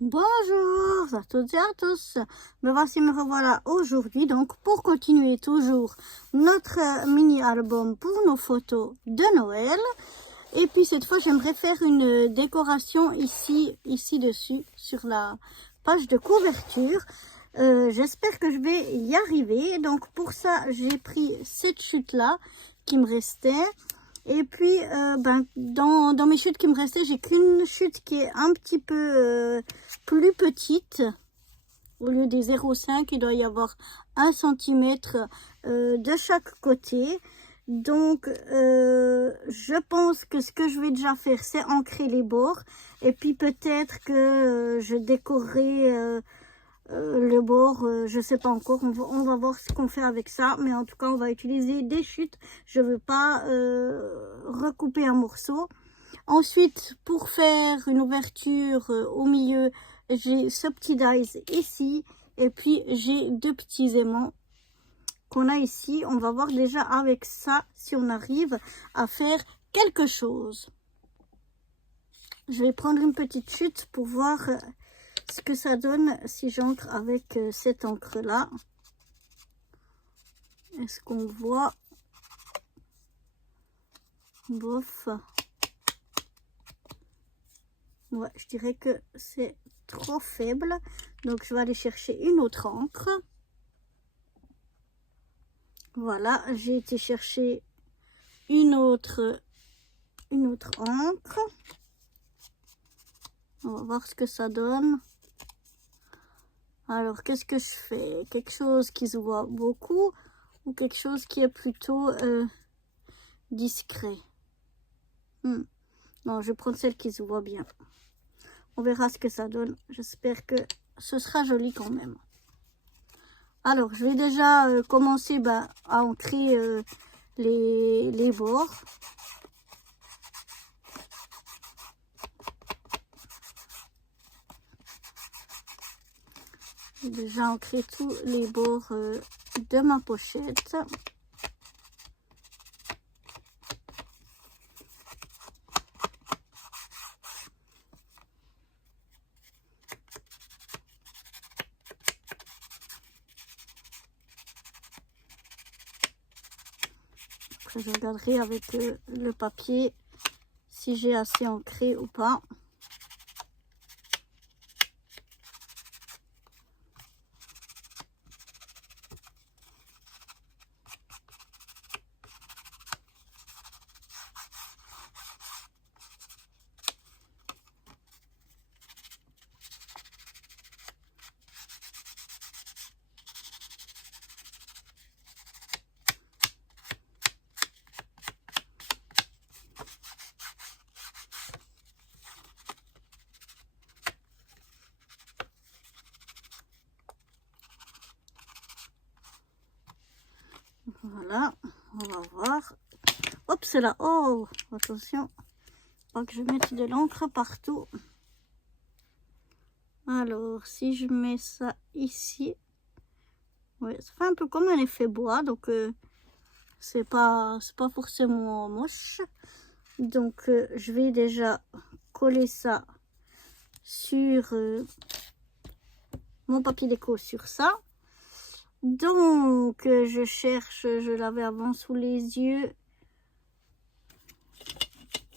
Bonjour à toutes et à tous, me voici, me revoilà aujourd'hui donc pour continuer toujours notre mini-album pour nos photos de Noël. Et puis cette fois j'aimerais faire une décoration ici dessus sur la page de couverture. J'espère que je vais y arriver. Donc pour ça j'ai pris cette chute là qui me restait. Et puis, dans mes chutes qui me restaient, j'ai qu'une chute qui est un petit peu plus petite. Au lieu des 0,5, il doit y avoir 1 cm de chaque côté. Donc, je pense que ce que je vais déjà faire, c'est ancrer les bords. Et puis, peut-être que je décorerai le bord, je sais pas encore, on va voir ce qu'on fait avec ça, mais en tout cas on va utiliser des chutes. Je veux pas recouper un morceau. Ensuite, pour faire une ouverture au milieu, j'ai ce petit dies ici, et puis j'ai deux petits aimants qu'on a ici. On va voir déjà avec ça si on arrive à faire quelque chose. Je vais prendre une petite chute pour voir ce que ça donne si j'encre avec cette encre là. Est-ce qu'on voit? Bof. Ouais, je dirais que c'est trop faible, donc je vais aller chercher une autre encre. Voilà, j'ai été chercher une autre encre. On va voir ce que ça donne. Alors, qu'est-ce que je fais? Quelque chose qui se voit beaucoup ou quelque chose qui est plutôt discret? Non, je vais prendre celle qui se voit bien. On verra ce que ça donne. J'espère que ce sera joli quand même. Alors, je vais déjà commencer à ancrer les bords. J'ai déjà ancré tous les bords de ma pochette. Après, je regarderai avec le papier si j'ai assez ancré ou pas. Voilà, on va voir. Hop, c'est là. Oh, attention, pas que je mette de l'encre partout. Alors, si je mets ça ici, ouais, ça fait un peu comme un effet bois, donc c'est pas forcément moche. Donc, je vais déjà coller ça sur mon papier déco sur ça. Donc, je cherche, je l'avais avant sous les yeux,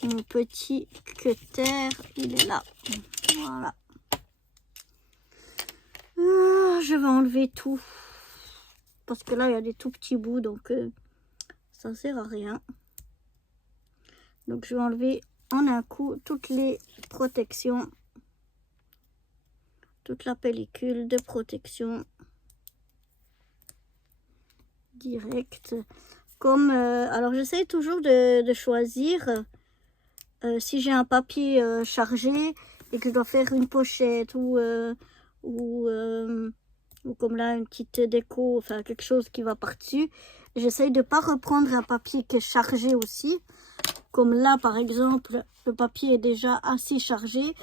mon petit cutter, il est là. Voilà. Je vais enlever tout. Parce que là, il y a des tout petits bouts, donc ça ne sert à rien. Donc, je vais enlever en un coup toutes les protections. Toute la pellicule de protection. Direct. Comme, alors, j'essaie toujours de choisir si j'ai un papier chargé et que je dois faire une pochette ou comme là une petite déco, enfin quelque chose qui va par-dessus. J'essaye de ne pas reprendre un papier qui est chargé aussi. Comme là par exemple, le papier est déjà assez chargé.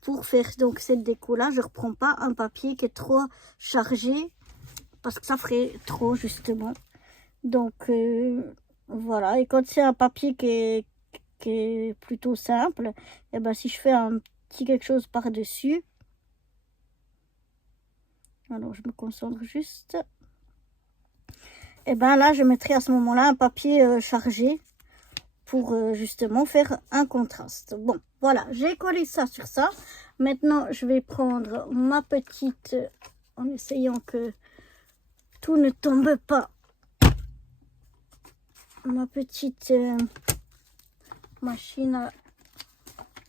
Pour faire donc cette déco-là, je ne reprends pas un papier qui est trop chargé parce que ça ferait trop justement. Donc voilà, et quand c'est un papier qui est plutôt simple, et ben si je fais un petit quelque chose par-dessus, Alors, je me concentre juste. Et ben là, je mettrai à ce moment-là un papier chargé pour justement faire un contraste. Bon, voilà, j'ai collé ça sur ça. Maintenant, je vais prendre ma petite, en essayant que tout ne tombe pas, ma petite machine à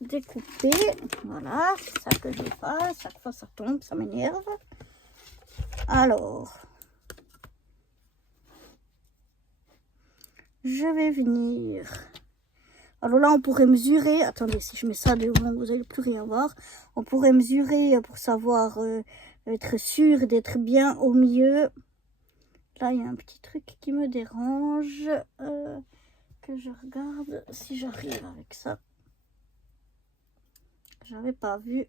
découper. Voilà, c'est ça que je fais. Chaque fois, ça tombe, ça m'énerve. Alors, je vais venir. Alors là, on pourrait mesurer. Attendez, si je mets ça devant, vous n'allez plus rien voir. On pourrait mesurer pour savoir être sûr d'être bien au milieu. Là, il y a un petit truc qui me dérange. Que je regarde si j'arrive avec ça. J'avais pas vu.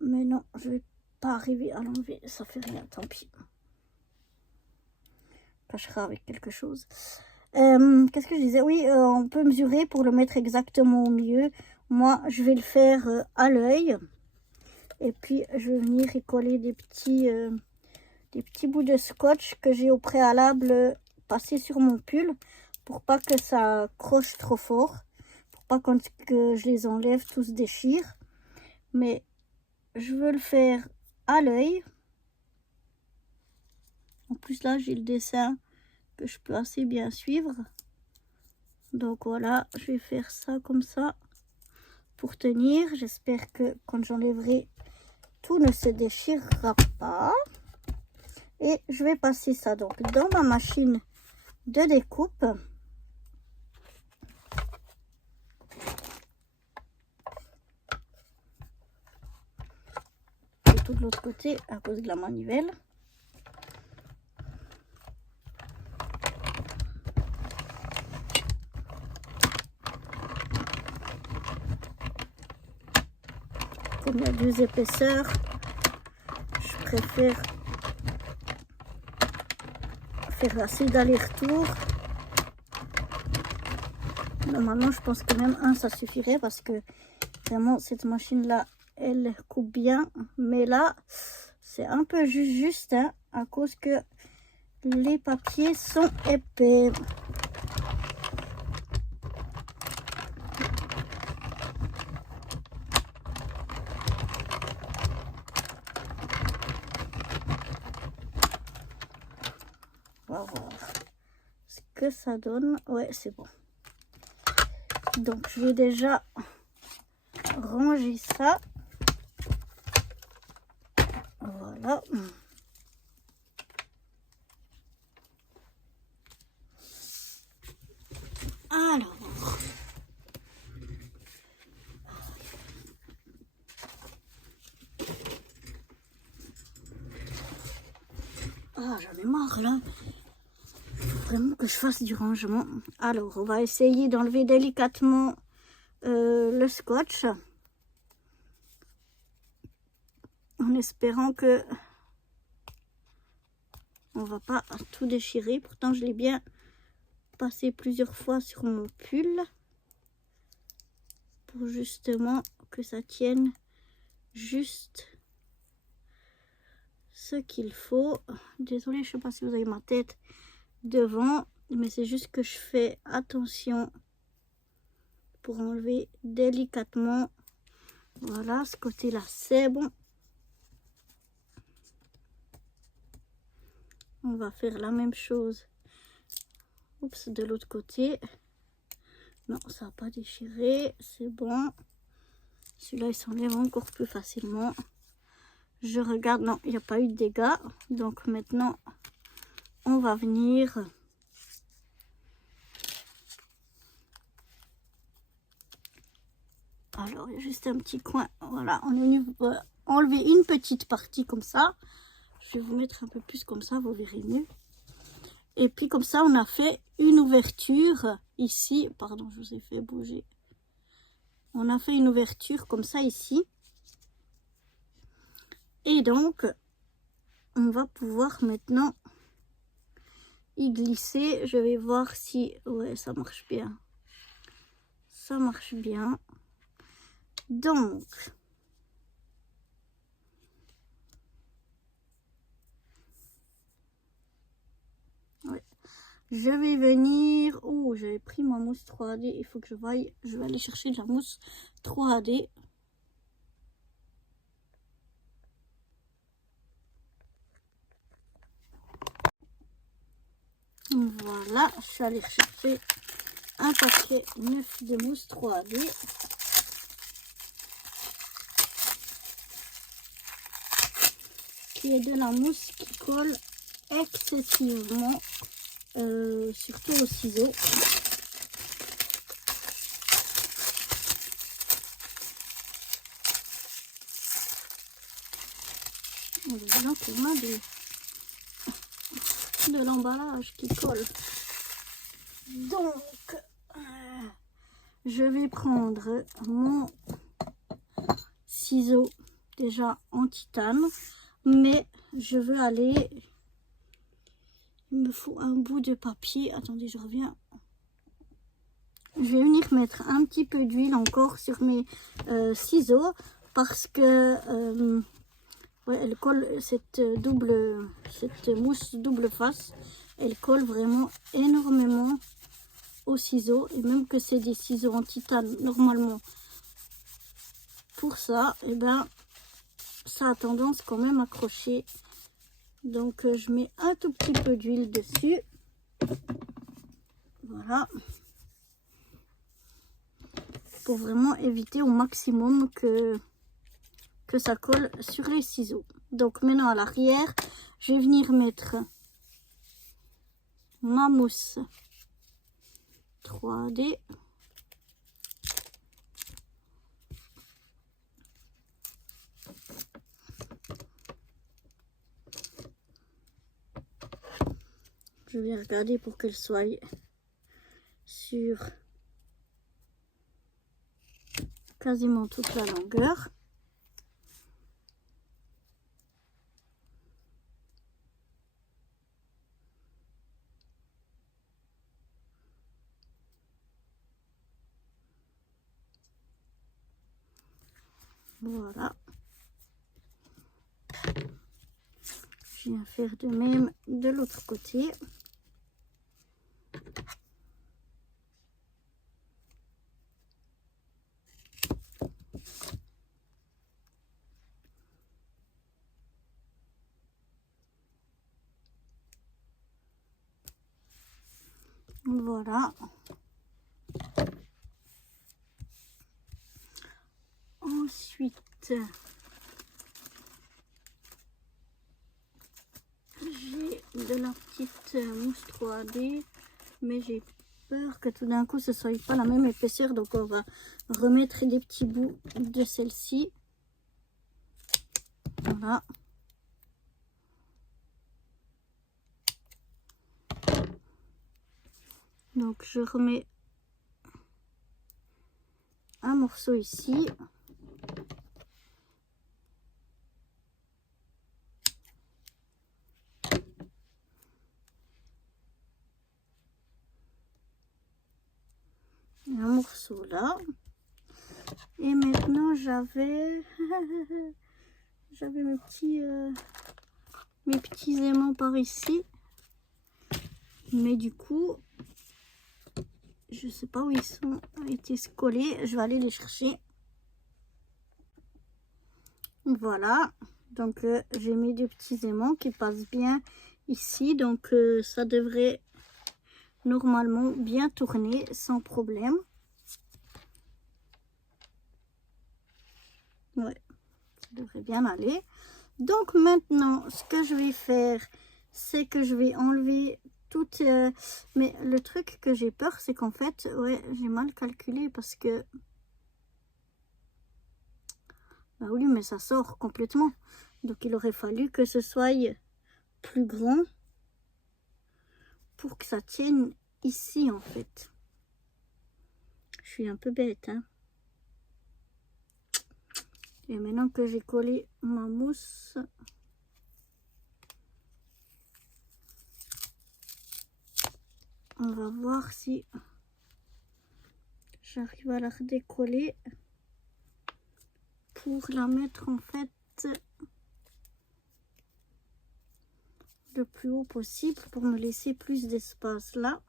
Mais non, je vais pas arriver à l'enlever. Ça fait rien, tant pis. Cachera avec quelque chose. Qu'est-ce que je disais? Oui, on peut mesurer pour le mettre exactement au milieu. Moi, je vais le faire à l'œil. Et puis, je vais venir y coller des petits bouts de scotch que j'ai au préalable passé sur mon pull pour pas que ça croche trop fort. Pour pas que je les enlève, tout se déchire. Mais je veux le faire à l'œil. En plus, là, j'ai le dessin que je peux assez bien suivre. Donc voilà, je vais faire ça comme ça pour tenir. J'espère que quand j'enlèverai, tout ne se déchirera pas. Et je vais passer ça donc dans ma machine de découpe. Et tout de l'autre côté à cause de la manivelle. Comme il y a deux épaisseurs, je préfère faire assez d'aller-retour. Normalement, je pense que même un, ça suffirait parce que vraiment, cette machine-là, elle coupe bien. Mais là, c'est un peu juste hein, à cause que les papiers sont épais. On va voir ce que ça donne. Ouais, c'est bon. Donc, je vais déjà ranger ça. Voilà. Alors. Ah, j'en ai marre là. Vraiment que je fasse du rangement. Alors, on va essayer d'enlever délicatement le scotch. En espérant que on va pas tout déchirer. Pourtant, je l'ai bien passé plusieurs fois sur mon pull. Pour justement que ça tienne juste ce qu'il faut. Désolée, je sais pas si vous avez ma tête devant, mais c'est juste que je fais attention pour enlever délicatement. Voilà, ce côté là c'est bon. On va faire la même chose. Oups, de l'autre côté. Non, ça n'a pas déchiré, c'est bon. Celui-là il s'enlève encore plus facilement. Je regarde, non, il n'y a pas eu de dégâts. Donc maintenant on va venir alors il y a juste un petit coin. Voilà, on est venu enlever une petite partie comme ça. Je vais vous mettre un peu plus comme ça, vous verrez mieux. Et puis comme ça on a fait une ouverture ici. Pardon, je vous ai fait bouger. On a fait une ouverture comme ça ici. Et donc on va pouvoir maintenant y glisser. Je vais voir si ouais, ça marche bien. Ça marche bien. Donc je vais venir... Oh, j'avais pris ma mousse 3D. Il faut que je voie. Je vais aller chercher de la mousse 3D. Voilà, je suis allée chercher un paquet neuf de mousse 3D. Qui est de la mousse qui colle excessivement, surtout au ciseau. Donc on a de l'emballage qui colle. Donc je vais prendre mon ciseau déjà en titane, mais je veux aller, il me faut un bout de papier. Attendez, je reviens. Je vais venir mettre un petit peu d'huile encore sur mes ciseaux parce que ouais, elle colle, cette mousse double face, elle colle vraiment énormément aux ciseaux. Et même que c'est des ciseaux en titane normalement, pour ça, et ben ça a tendance quand même à accrocher. Donc je mets un tout petit peu d'huile dessus. Voilà. Pour vraiment éviter au maximum que ça colle sur les ciseaux. Donc maintenant à l'arrière, je vais venir mettre ma mousse 3D. Je vais regarder pour qu'elle soit sur quasiment toute la longueur. Voilà. Je viens faire de même de l'autre côté. Voilà. Ensuite, j'ai de la petite mousse 3D, mais j'ai peur que tout d'un coup ce soit pas la même épaisseur, donc on va remettre des petits bouts de celle-ci. Voilà. Donc je remets un morceau ici. Un morceau là. Et maintenant j'avais mes petits aimants par ici. Mais du coup, je sais pas où ils sont, été collés. Je vais aller les chercher. Voilà. Donc j'ai mis des petits aimants qui passent bien ici. Donc ça devrait normalement bien tourner sans problème. Ouais, ça devrait bien aller. Donc maintenant, ce que je vais faire, c'est que je vais enlever toutes... mais le truc que j'ai peur, c'est qu'en fait, ouais, j'ai mal calculé parce que... Bah oui, mais ça sort complètement. Donc il aurait fallu que ce soit plus grand pour que ça tienne ici en fait. Je suis un peu bête, hein. Et maintenant que j'ai collé ma mousse, on va voir si j'arrive à la redécoller pour la mettre en fait. le plus haut possible pour me laisser plus d'espace. Là,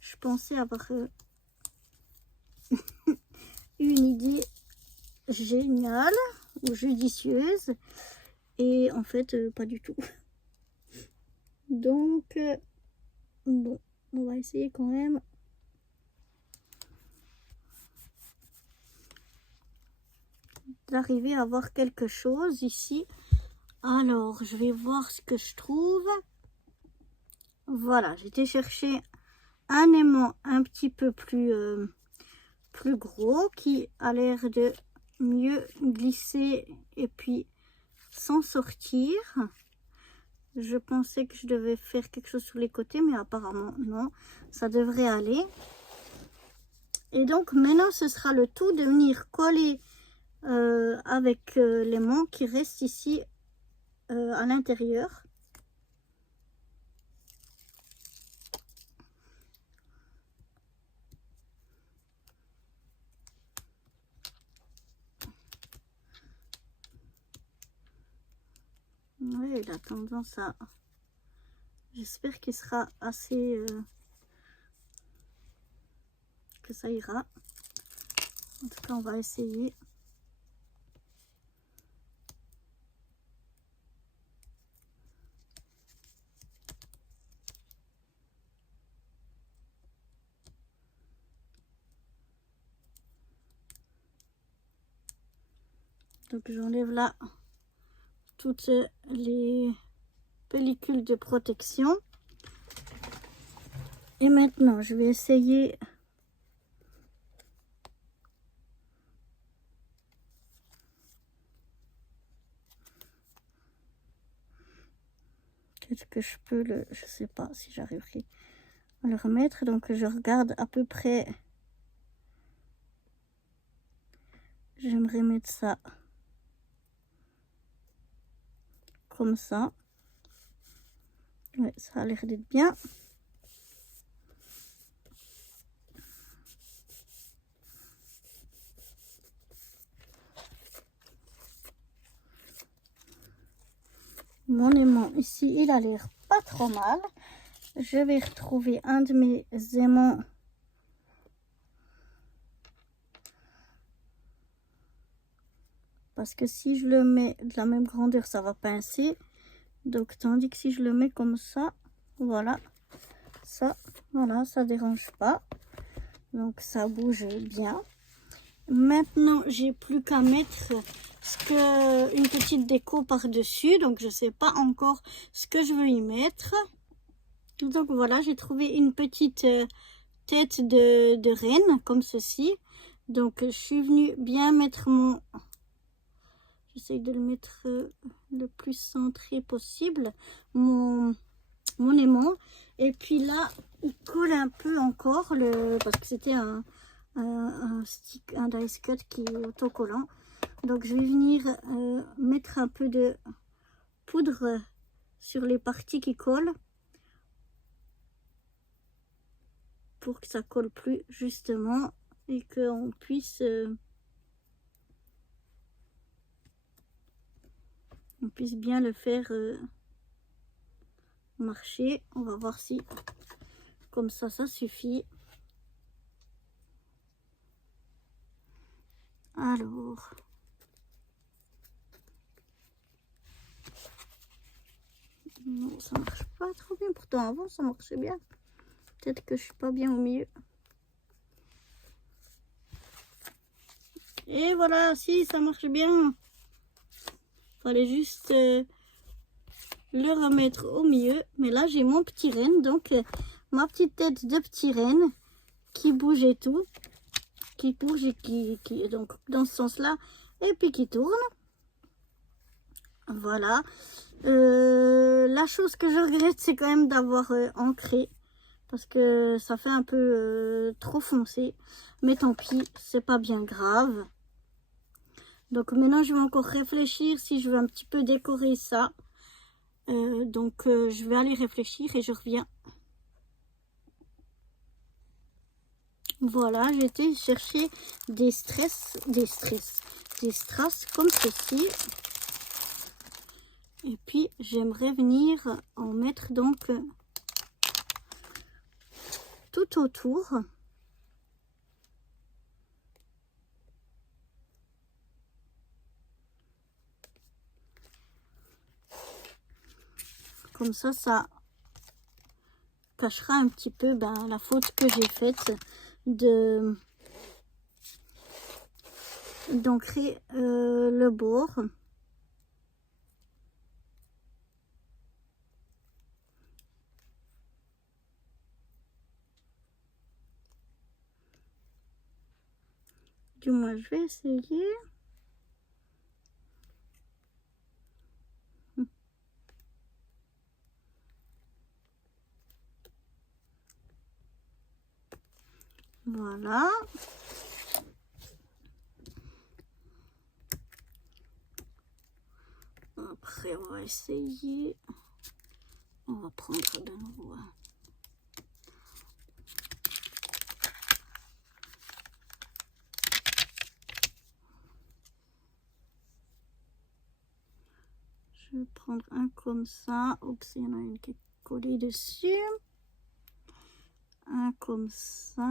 je pensais avoir une idée géniale ou judicieuse et en fait pas du tout. Donc bon, on va essayer quand même d'arriver à voir quelque chose ici. Alors je vais voir ce que je trouve. Voilà, j'ai été chercher un aimant un petit peu plus gros qui a l'air de mieux glisser et puis s'en sortir. Je pensais que je devais faire quelque chose sur les côtés, mais apparemment non, ça devrait aller. Et donc maintenant ce sera le tout de venir coller avec l'aimant qui reste ici à l'intérieur. Oui, il a tendance à... J'espère qu'il sera assez... que ça ira. En tout cas, on va essayer. Donc j'enlève là toutes les pellicules de protection. Et maintenant, je vais essayer peut-être que je peux le... Je sais pas si j'arriverai à le remettre. Donc je regarde à peu près. J'aimerais mettre ça comme ça. Ouais, ça a l'air d'être bien. Mon aimant ici, il a l'air pas trop mal. Je vais retrouver un de mes aimants. Parce que si je le mets de la même grandeur, ça va pincer. Donc, tandis que si je le mets comme ça, voilà, ça dérange pas. Donc, ça bouge bien. Maintenant, j'ai plus qu'à mettre une petite déco par-dessus. Donc, je sais pas encore ce que je veux y mettre. Donc, voilà, j'ai trouvé une petite tête de reine, comme ceci. Donc, je suis venue bien mettre mon... J'essaye de le mettre le plus centré possible, mon aimant. Et puis là, il colle un peu encore, parce que c'était un stick, un dice cut qui est autocollant. Donc je vais venir mettre un peu de poudre sur les parties qui collent. Pour que ça colle plus justement et qu'on puisse... on puisse bien le faire marcher. On va voir si comme ça suffit. Alors non, ça marche pas trop bien, pourtant avant ça marchait bien. Peut-être que je suis pas bien au milieu. Et voilà, si ça marche bien. Fallait juste le remettre au milieu. Mais là, j'ai mon petit renne. Donc, ma petite tête de petit renne qui bouge et tout. Qui bouge et qui donc, dans ce sens-là. Et puis qui tourne. Voilà. La chose que je regrette, c'est quand même d'avoir ancré. Parce que ça fait un peu trop foncé. Mais tant pis, c'est pas bien grave. Donc maintenant, je vais encore réfléchir si je veux un petit peu décorer ça. Donc je vais aller réfléchir et je reviens. Voilà, j'ai été chercher des strass comme ceci. Et puis j'aimerais venir en mettre donc tout autour. Comme ça cachera un petit peu la faute que j'ai faite d'ancrer le bord. Du moins, je vais essayer. Voilà. Après, on va essayer. On va prendre de nouveau. Je vais prendre un comme ça. Oups, il y en a une qui est collée dessus. Un comme ça.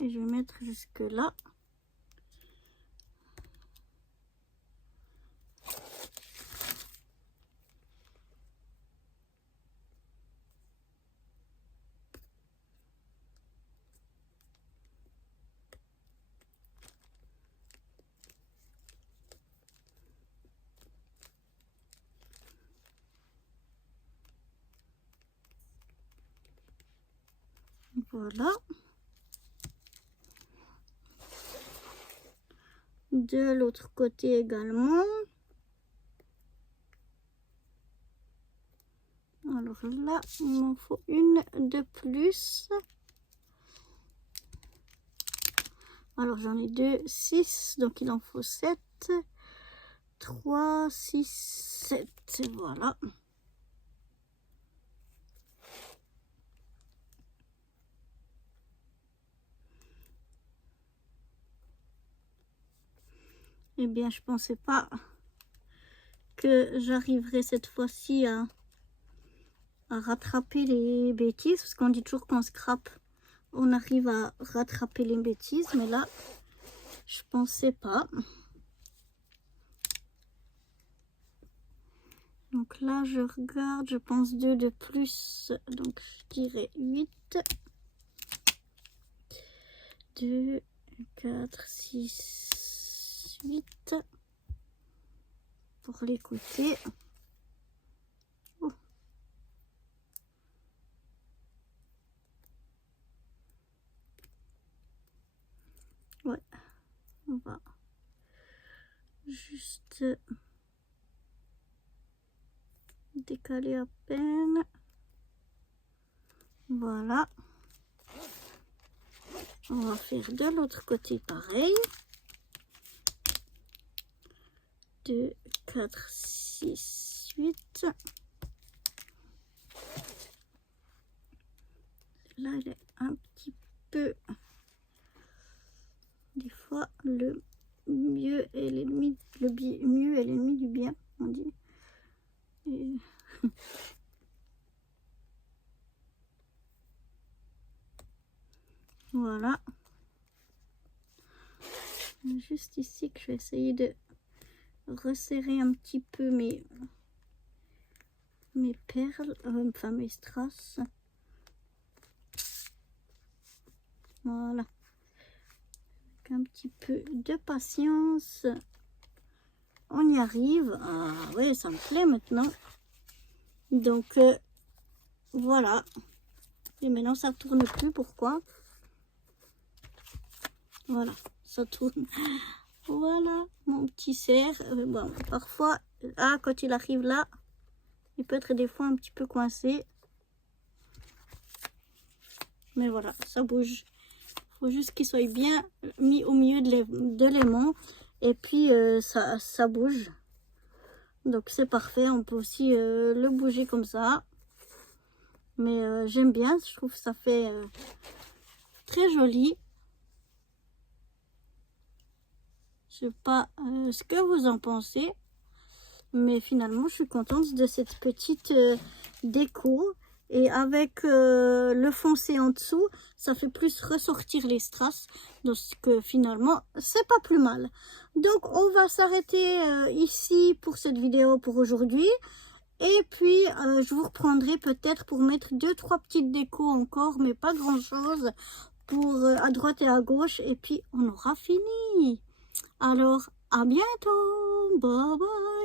Et je vais mettre jusque là. Voilà. De l'autre côté également. Alors là, il m'en faut une de plus. Alors j'en ai 2, 6, donc il en faut 7. 3, 6, 7. Voilà. Eh bien, je pensais pas que j'arriverais cette fois-ci à rattraper les bêtises, parce qu'on dit toujours qu'on scrape, on arrive à rattraper les bêtises, mais là, je pensais pas. Donc là, je regarde, je pense 2 de plus, donc je dirais 8. 2, 4, 6, 8 pour les côtés. Oh. Ouais, on va juste décaler à peine. Voilà. On va faire de l'autre côté pareil. 2, 4, 6, 8. Là, il est un petit peu... Des fois, le mieux est l'ennemi, mieux est l'ennemi du bien, on dit. Et... Voilà. Juste ici que je vais essayer de resserrer un petit peu mes perles, enfin mes strass. Voilà. Avec un petit peu de patience, on y arrive. Ah oui, ça me plaît maintenant. Donc voilà. Et maintenant ça tourne plus. Pourquoi? Voilà, ça tourne. Voilà mon petit cerf. Bon, parfois, quand il arrive là, il peut être des fois un petit peu coincé. Mais voilà, ça bouge. Il faut juste qu'il soit bien mis au milieu de l'aimant. Et puis, ça bouge. Donc, c'est parfait. On peut aussi le bouger comme ça. Mais j'aime bien. Je trouve que ça fait très joli. Je sais pas ce que vous en pensez. Mais finalement, je suis contente de cette petite déco. Et avec le foncé en dessous, ça fait plus ressortir les strass. Donc finalement, c'est pas plus mal. Donc on va s'arrêter ici pour cette vidéo pour aujourd'hui. Et puis je vous reprendrai peut-être pour mettre 2-3 petites décos encore, mais pas grand chose, pour à droite et à gauche. Et puis on aura fini. Alors à bientôt. Bye bye.